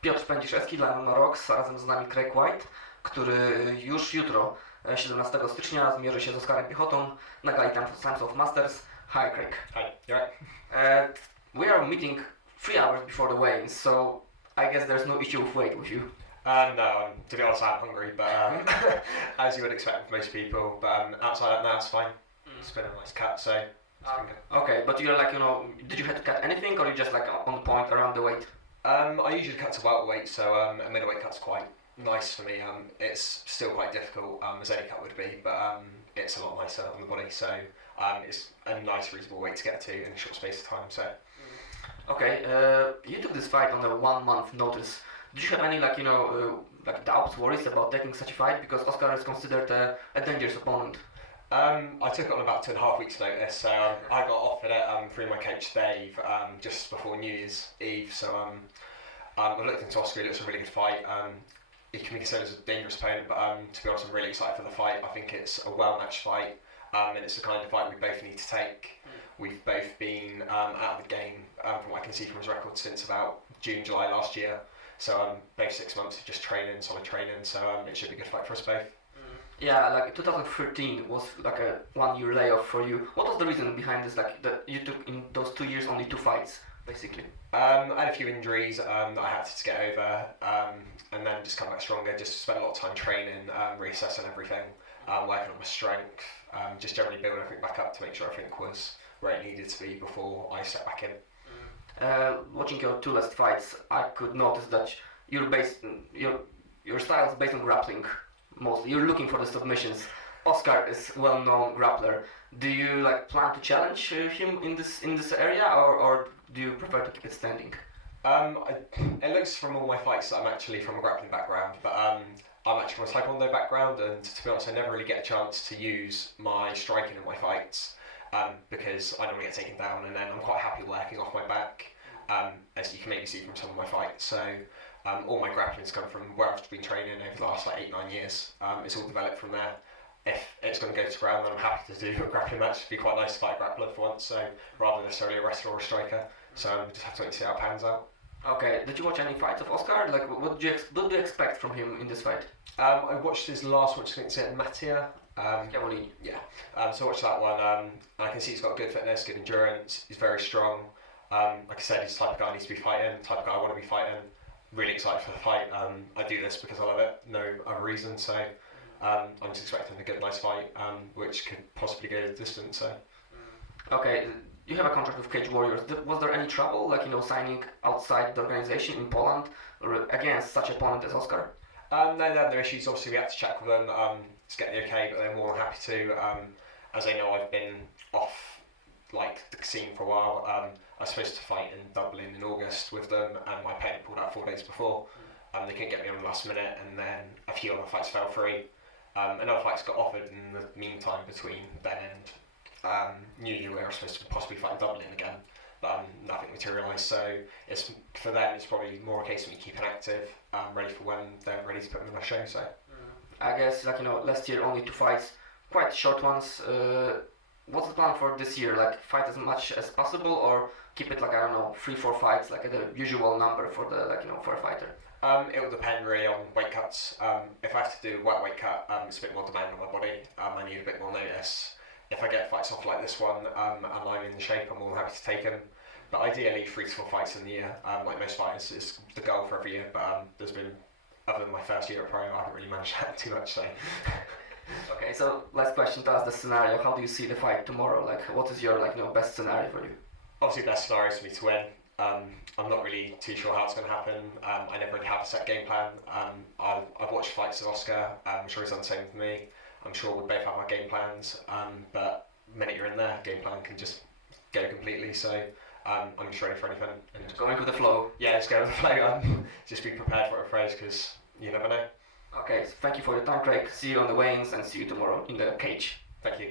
Piotr Pędziszewski dla Rocks, razem z nami Craig White, który już jutro, 17 stycznia, zmierzy się z Oskarem Piechotą na gali Times of Masters. Hi Craig. Hi, you alright? We are meeting 3 hours before the weigh-in, so I guess there's no issue with weight with you. No, to be honest, I'm hungry, but as you would expect with most people. But outside that, now it's fine. It's been a nice cut, so it's been good. Okay, but you're like, did you have to cut anything, or you just like on point around the weight? I usually cut to welterweight, so a middleweight cut's quite nice for me. It's still quite difficult, as any cut would be, but it's a lot nicer on the body, so it's a nice, reasonable weight to get to in a short space of time. So. Okay, you took this fight on a 1 month notice. Did you have any like doubts, worries about taking such a fight, because Oscar is considered a dangerous opponent? I took it on about 2.5 weeks' notice, so I got offered it through my coach Dave just before New Year's Eve. So I've looked into Oscar. It looks a really good fight. He can be considered as a dangerous opponent, but to be honest, I'm really excited for the fight. I think it's a well-matched fight, and it's the kind of fight we both need to take. We've both been out of the game, from what I can see from his record, since about June, July last year. So both 6 months of just training, solid training. So it should be a good fight for us both. Yeah, like 2013 was like a 1 year layoff for you. What was the reason behind this? Like that you took in those 2 years only 2 fights, basically. I had a few injuries that I had to get over, and then just come back stronger. Just spent a lot of time training, reassessing everything, working on my strength, just generally building everything back up to make sure everything was where it needed to be before I stepped back in. Watching your 2 last fights, I could notice that your style is based on grappling. Mostly, you're looking for the submissions. Oscar is well-known grappler. Do you like plan to challenge him in this area, or do you prefer to keep it standing? It looks from all my fights that I'm actually from a grappling background, but I'm actually from a taekwondo background, and to be honest, I never really get a chance to use my striking in my fights because I normally get taken down, and then I'm quite happy working off my back, as you can maybe see from some of my fights. So. All my grappling's come from where I've been training over the last 8-9 years. It's all developed from there. If it's going to go to ground, then I'm happy to do a grappling match. It'd be quite nice to fight a grappler for once, so rather than necessarily a wrestler or a striker. So we just have to wait to see how it pans out. Okay, did you watch any fights of Oscar? Like, what do you expect from him in this fight? I watched his last one against Mattia. So I watched that one. I can see he's got good fitness, good endurance. He's very strong. Like I said, he's the type of guy I need to be fighting, the type of guy I want to be fighting. Really excited for the fight. I do this because I love it, no other reason. So I'm just expecting a good, nice fight, which could possibly go the distance. So. Okay, you have a contract with Cage Warriors. Was there any trouble, like signing outside the organization in Poland against such an opponent as Oscar? No, they had no issues. Obviously, we had to check with them to get the okay, but they're more than happy to. As they know, I've been off the scene for a while. I was supposed to fight in Dublin in August with them, and my opponent pulled out 4 days before. They couldn't get me on the last minute, and then a few other fights fell through. Another fights got offered in the meantime between then and New Year, where I was supposed to possibly fight in Dublin again, but nothing materialised. So it's for them, it's probably more a case of me keeping active, ready for when they're ready to put me on a show. So I guess last year only 2 fights, quite short ones. What's the plan for this year? Like fight as much as possible, or keep it 3-4 fights, like the usual number for the for a fighter? It will depend really on weight cuts. If I have to do a weight cut, it's a bit more demand on my body. I need a bit more notice. If I get fights off like this one and I'm in the shape, I'm more than happy to take them. But ideally, 3-4 fights in the year, like most fighters, is the goal for every year. But there's been, other than my first year at pro, I haven't really managed that too much. So. Okay, so last question to us, the scenario. How do you see the fight tomorrow? Like, what is your best scenario for you? Obviously, best scenario is for me to win. I'm not really too sure how it's going to happen. I never really have a set game plan. I've watched fights of Oscar. I'm sure he's done the same with me. I'm sure we both have our game plans. But the minute you're in there, game plan can just go completely. So I'm just ready for anything. And just going with the flow. Yeah, just go with the flow. Just be prepared for it, phrase, because you never know. Okay, so thank you for your time, Craig. See you on the weigh-ins and see you tomorrow in the cage. Thank you.